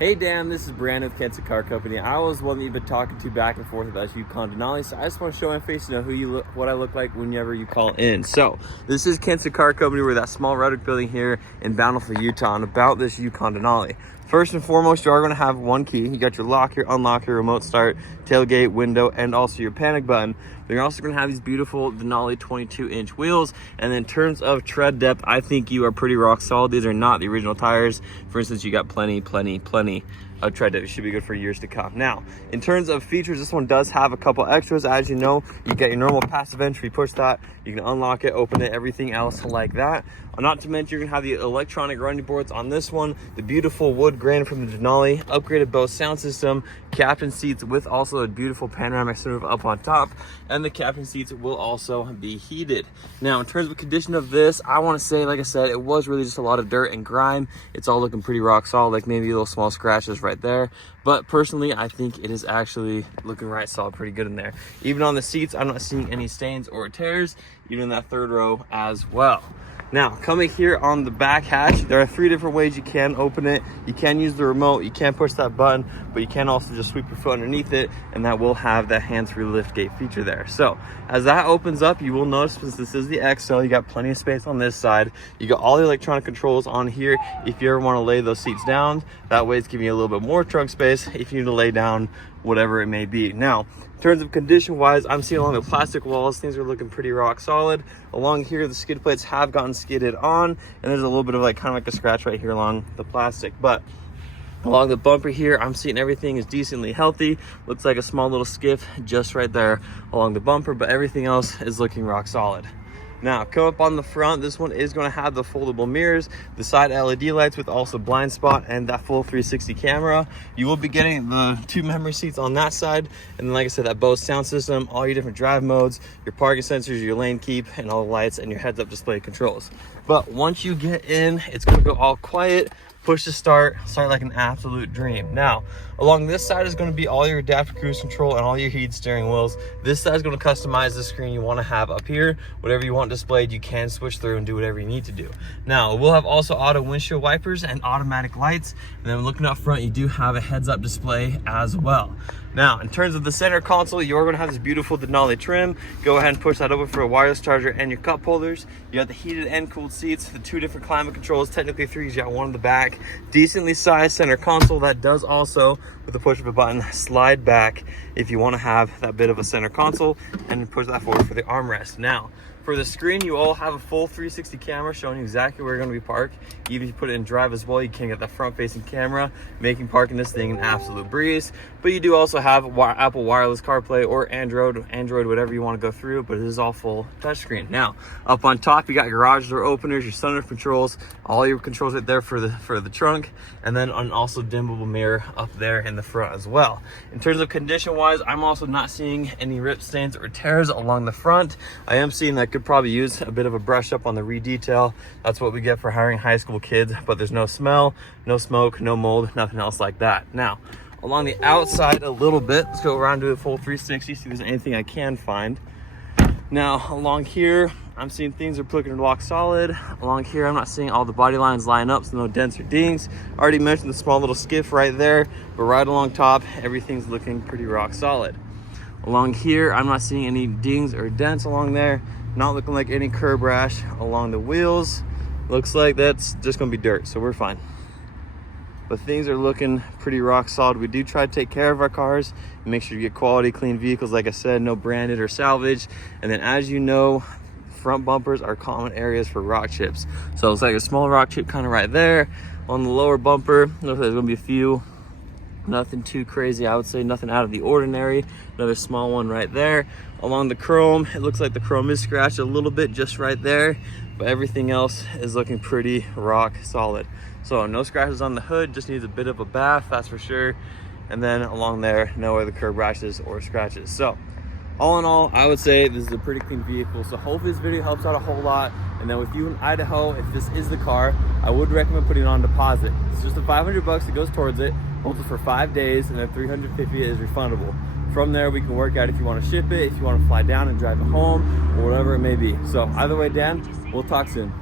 Hey Dan, this is Brandon with Kansas Car Company. I was one that you've been talking to back and forth about Yukon Denali, so I just want to show my face to know what I look like whenever you call in. So this is Kansas Car Company. We're that small red brick building here in Bountiful, Utah, and about this Yukon Denali. First and foremost, you are going to have one key. You got your lock, your unlock, your remote start, tailgate, window, and also your panic button. But you're also going to have these beautiful Denali 22-inch wheels. And in terms of tread depth, I think you are pretty rock solid. These are not the original tires. For instance, you got plenty of tread depth. It should be good for years to come. Now, in terms of features, this one does have a couple extras. As you know, you get your normal passive entry. Push that, you can unlock it, open it, everything else like that. Not to mention, you're gonna have the electronic running boards on this one, the beautiful wood grain from the Denali, upgraded Bose sound system, captain seats with also a beautiful panoramic sunroof up on top, and the captain seats will also be heated. Now, in terms of condition of this, I want to say, like I said, it was really just a lot of dirt and grime. It's all looking pretty rock solid, like maybe little small scratches right there. But personally, I think it is actually looking right solid, pretty good in there. Even on the seats, I'm not seeing any stains or tears, even in that third row as well. Now, coming here on the back hatch, there are 3 different ways you can open it. You can use the remote, you can push that button, but you can also just sweep your foot underneath it, and that will have that hands-free liftgate feature there. So, as that opens up, you will notice, since this is the XL, you got plenty of space on this side. You got all the electronic controls on here if you ever want to lay those seats down. That way it's giving you a little bit more trunk space if you need to lay down, whatever it may be. Now, in terms of condition wise, I'm seeing along the plastic walls, things are looking pretty rock solid. Along here, the skid plates have gotten skidded on, and there's a little bit of kind of like a scratch right here along the plastic. But along the bumper here, I'm seeing everything is decently healthy. Looks like a small little skiff just right there along the bumper, but everything else is looking rock solid. Now, come up on the front, this one is going to have the foldable mirrors, the side LED lights with also blind spot, and that full 360 camera. You will be getting the 2 memory seats on that side, and then like I said, that Bose sound system, all your different drive modes, your parking sensors, your lane keep, and all the lights, and your heads-up display controls. But once you get in, it's going to go all quiet. Push to start like an absolute dream. Now, along this side is going to be all your adaptive cruise control and all your heated steering wheels. This side is going to customize the screen you want to have up here. Whatever you want displayed, you can switch through and do whatever you need to do. Now, we'll have also auto windshield wipers and automatic lights. And then looking up front, you do have a heads-up display as well. Now, in terms of the center console, you're going to have this beautiful Denali trim. Go ahead and push that over for a wireless charger and your cup holders. You got the heated and cooled seats, the 2 different climate controls, technically 3, you got one in the back. Decently sized center console that does also, with the push of a button, slide back if you want to have that bit of a center console, and push that forward for the armrest. Now, for the screen, you all have a full 360 camera showing you exactly where you're going to be parked. Even if you put it in drive as well, you can get that front-facing camera, making parking this thing an absolute breeze. But you do also have Apple Wireless CarPlay or Android, whatever you want to go through, but it is all full touchscreen. Now, up on top, you got your garage door openers, your sunroof controls, all your controls right there for the trunk, and then an also dimmable mirror up there in the front as well. In terms of condition-wise, I'm also not seeing any rip stains or tears along the front. I am seeing that could probably use a bit of a brush up on the re-detail. That's what we get for hiring high school kids, but there's no smell, no smoke, no mold, nothing else like that. Now, along the outside a little bit, let's go around to a full 360, see if there's anything I can find. Now, along here, I'm seeing things are looking rock solid. Along here, I'm not seeing all the body lines line up, so no dents or dings. Already mentioned the small little skiff right there, but right along top, everything's looking pretty rock solid. Along here, I'm not seeing any dings or dents along there. Not looking like any curb rash along the wheels. Looks like that's just gonna be dirt, so we're fine. But things are looking pretty rock solid. We do try to take care of our cars, make sure you get quality, clean vehicles. Like I said, no branded or salvage. And then, as you know, front bumpers are common areas for rock chips. So it's like a small rock chip kind of right there. On the lower bumper, looks like there's gonna be a few. Nothing too crazy, I would say, nothing out of the ordinary. Another small one right there. Along the chrome, it looks like the chrome is scratched a little bit just right there, but everything else is looking pretty rock solid. So no scratches on the hood, just needs a bit of a bath, that's for sure. And then along there, no other curb rashes or scratches. So all in all, I would say this is a pretty clean vehicle. So hopefully this video helps out a whole lot. And then with you in Idaho, if this is the car, I would recommend putting it on deposit. It's just the $500 that goes towards it, holds it for 5 days, and then $350 is refundable. From there, we can work out if you want to ship it, if you want to fly down and drive it home, or whatever it may be. So either way, Dan, we'll talk soon.